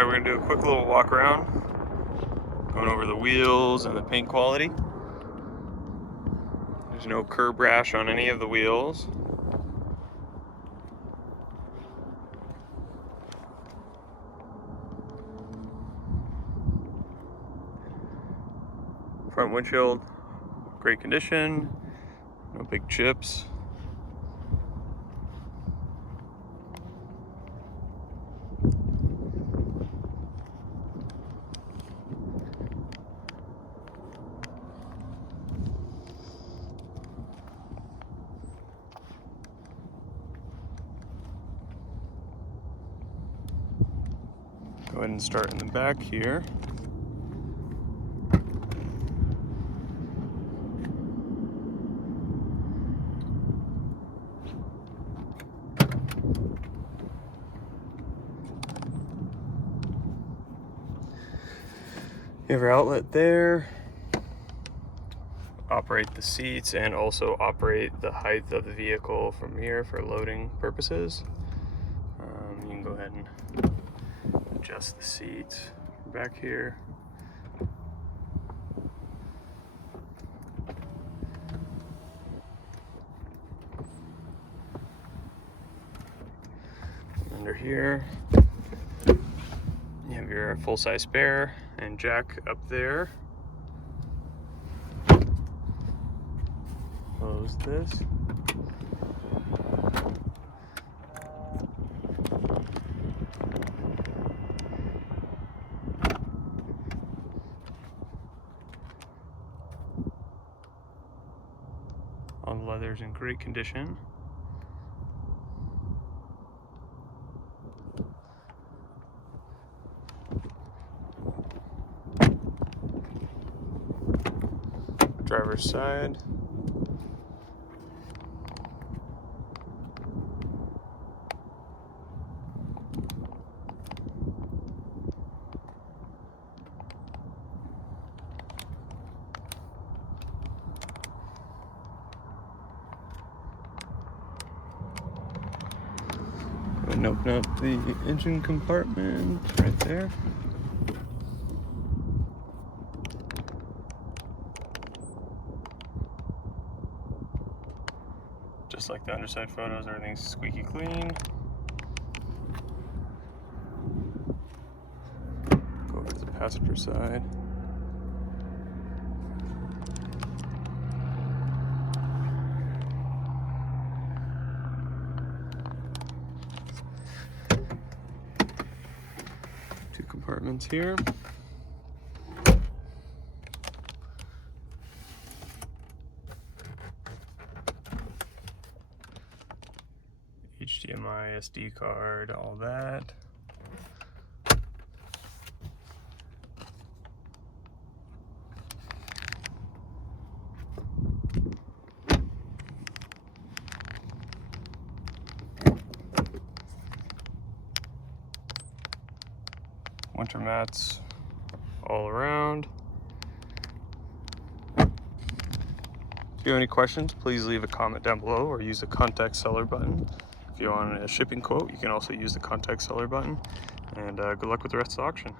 Alright, we're going to do a quick little walk around, going over the wheels and the paint quality. There's no curb rash on any of the wheels. Front windshield, great condition, no big chips. Go ahead and start in the back here. You have your outlet there. Operate the seats and also operate the height of the vehicle from here for loading purposes. You can go ahead and adjust the seats back here. Under here, you have your full-size spare and jack up there. Close this. All the leather's in great condition. Driver's side. Go ahead and open up the engine compartment right there. Just like the underside photos, everything's squeaky clean. Go over to the passenger side. Two compartments here. HDMI, SD card, all that. Winter mats all around. If you have any questions, please leave a comment down below or use the contact seller button. If you want a shipping quote, you can also use the contact seller button. And good luck with the rest of the auction.